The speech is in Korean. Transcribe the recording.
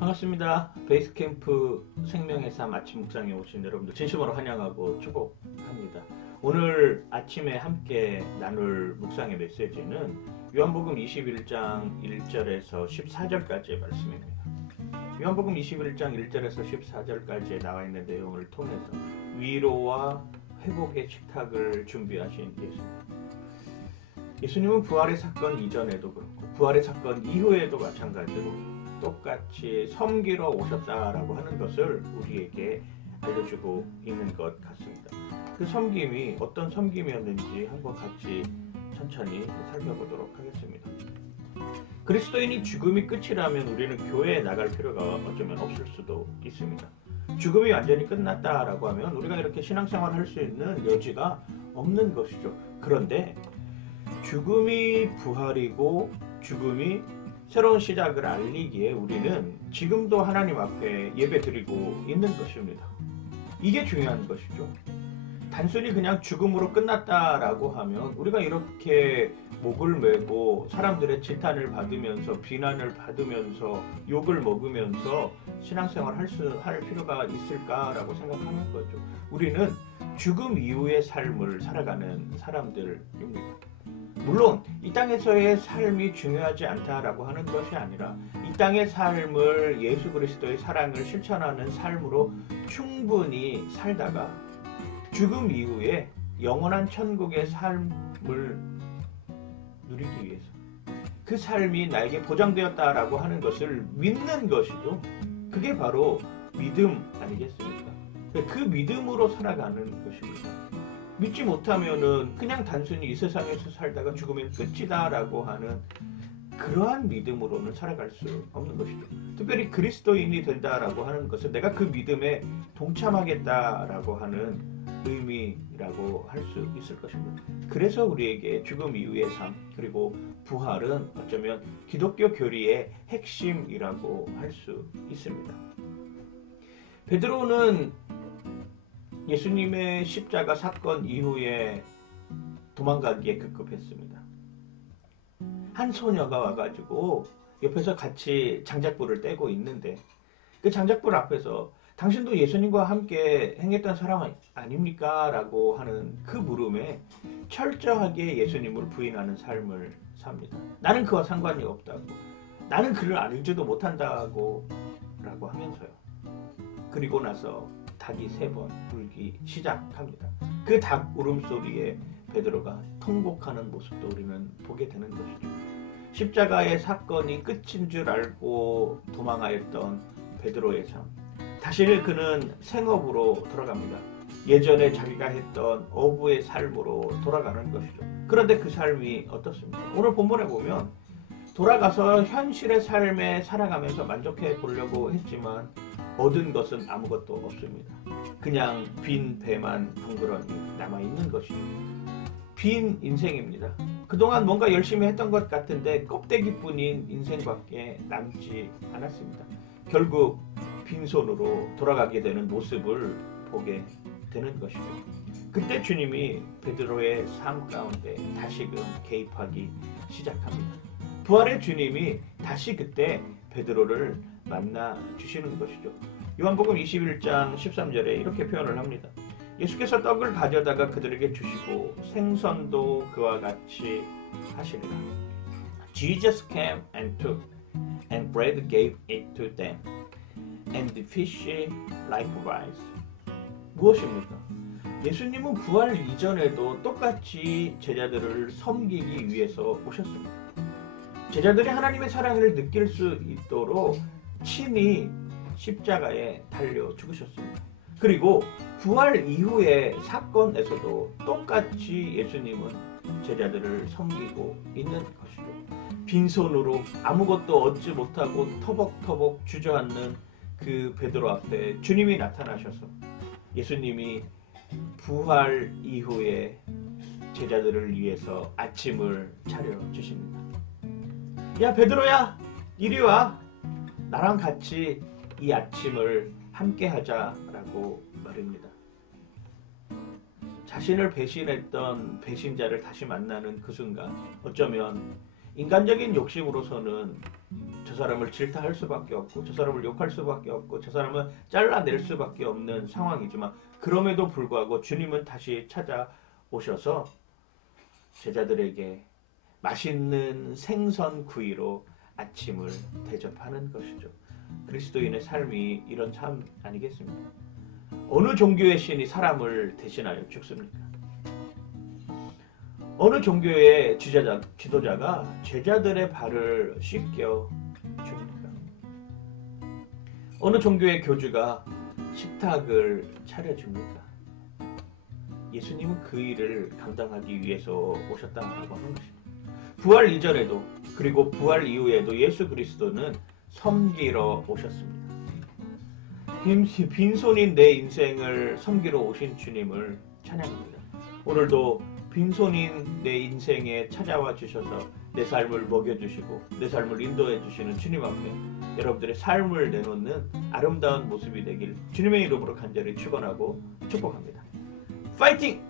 반갑습니다. 베이스캠프 생명의 삶 아침 묵상에 오신 여러분들 진심으로 환영하고 축복합니다. 오늘 아침에 함께 나눌 묵상의 메시지는 요한복음 21장 1절에서 14절까지의 말씀입니다. 요한복음 21장 1절에서 14절까지에 나와 있는 내용을 통해서 위로와 회복의 식탁을 준비하신 예수님. 예수님은 부활의 사건 이전에도 그렇고 부활의 사건 이후에도 마찬가지로 똑같이 섬기러 오셨다라고 하는 것을 우리에게 알려주고 있는 것 같습니다. 그 섬김이 어떤 섬김이었는지 한번 같이 천천히 살펴보도록 하겠습니다. 그리스도인이 죽음이 끝이라면 우리는 교회에 나갈 필요가 어쩌면 없을 수도 있습니다. 죽음이 완전히 끝났다라고 하면 우리가 이렇게 신앙생활을 할 수 있는 여지가 없는 것이죠. 그런데 죽음이 부활이고 죽음이 새로운 시작을 알리기에 우리는 지금도 하나님 앞에 예배드리고 있는 것입니다. 이게 중요한 것이죠. 단순히 그냥 죽음으로 끝났다라고 하면 우리가 이렇게 목을 메고 사람들의 지탄을 받으면서 비난을 받으면서 욕을 먹으면서 신앙생활 할 필요가 있을까라고 생각하는 거죠. 우리는 죽음 이후의 삶을 살아가는 사람들입니다. 물론 이 땅에서의 삶이 중요하지 않다라고 하는 것이 아니라 이 땅의 삶을 예수 그리스도의 사랑을 실천하는 삶으로 충분히 살다가 죽음 이후에 영원한 천국의 삶을 누리기 위해서 그 삶이 나에게 보장되었다라고 하는 것을 믿는 것이죠. 그게 바로 믿음 아니겠습니까? 그 믿음으로 살아가는 것입니다. 믿지 못하면은 그냥 단순히 이 세상에서 살다가 죽으면 끝이다라고 하는 그러한 믿음으로는 살아갈 수 없는 것이죠. 특별히 그리스도인이 된다라고 하는 것은 내가 그 믿음에 동참하겠다라고 하는 의미라고 할 수 있을 것입니다. 그래서 우리에게 죽음 이후의 삶 그리고 부활은 어쩌면 기독교 교리의 핵심이라고 할 수 있습니다. 베드로는 예수님의 십자가 사건 이후에 도망가기에 급급했습니다. 한 소녀가 와가지고 옆에서 같이 장작불을 떼고 있는데 그 장작불 앞에서 당신도 예수님과 함께 행했던 사람 아닙니까? 라고 하는 그 물음에 철저하게 예수님을 부인하는 삶을 삽니다. 나는 그와 상관이 없다고. 나는 그를 알지도 못한다고 라고 하면서요. 그리고 나서 닭이 3번 울기 시작합니다. 그 닭 울음소리에 베드로가 통곡하는 모습도 우리는 보게 되는 것이죠. 십자가의 사건이 끝인 줄 알고 도망하였던 베드로의 삶. 다시 그는 생업으로 돌아갑니다. 예전에 자기가 했던 어부의 삶으로 돌아가는 것이죠. 그런데 그 삶이 어떻습니까? 오늘 본문에 보면 돌아가서 현실의 삶에 살아가면서 만족해 보려고 했지만 얻은 것은 아무것도 없습니다. 그냥 빈 배만 덩그러니 남아있는 것이죠. 빈 인생입니다. 그동안 뭔가 열심히 했던 것 같은데 껍데기뿐인 인생밖에 남지 않았습니다. 결국 빈손으로 돌아가게 되는 모습을 보게 되는 것이죠. 그때 주님이 베드로의 삶 가운데 다시금 개입하기 시작합니다. 부활의 주님이 다시 그때 베드로를 만나 주시는 것이죠. 요한복음 21장 13절에 이렇게 표현을 합니다. 예수께서 떡을 가져다가 그들에게 주시고 생선도 그와 같이 하시니라. Jesus came and took, and bread gave it to them, and the fish likewise. 무엇입니까? 예수님은 부활 이전에도 똑같이 제자들을 섬기기 위해서 오셨습니다. 제자들이 하나님의 사랑을 느낄 수 있도록 친히 십자가에 달려 죽으셨습니다. 그리고 부활 이후의 사건에서도 똑같이 예수님은 제자들을 섬기고 있는 것이죠. 빈손으로 아무것도 얻지 못하고 터벅터벅 주저앉는 그 베드로 앞에 주님이 나타나셔서 예수님이 부활 이후에 제자들을 위해서 아침을 차려주십니다. 야 베드로야 이리 와. 나랑 같이 이 아침을 함께 하자라고 말입니다. 자신을 배신했던 배신자를 다시 만나는 그 순간 어쩌면 인간적인 욕심으로서는 저 사람을 질타할 수밖에 없고 저 사람을 욕할 수밖에 없고 저 사람을 잘라낼 수밖에 없는 상황이지만 그럼에도 불구하고 주님은 다시 찾아오셔서 제자들에게 맛있는 생선 구이로 아침을 대접하는 것이죠. 그리스도인의 삶이 이런 삶 아니겠습니까? 어느 종교의 신이 사람을 대신하여 죽습니까? 어느 종교의 지도자가 제자들의 발을 씻겨 줍니까? 어느 종교의 교주가 식탁을 차려줍니까? 예수님은 그 일을 감당하기 위해서 오셨다고 하는 것입니다. 부활 이전에도 그리고 부활 이후에도 예수 그리스도는 섬기러 오셨습니다. 빈손인 내 인생을 섬기러 오신 주님을 찬양합니다. 오늘도 빈손인 내 인생에 찾아와 주셔서 내 삶을 먹여주시고 내 삶을 인도해 주시는 주님 앞에 여러분들의 삶을 내놓는 아름다운 모습이 되길 주님의 이름으로 간절히 축원하고 축복합니다. 파이팅!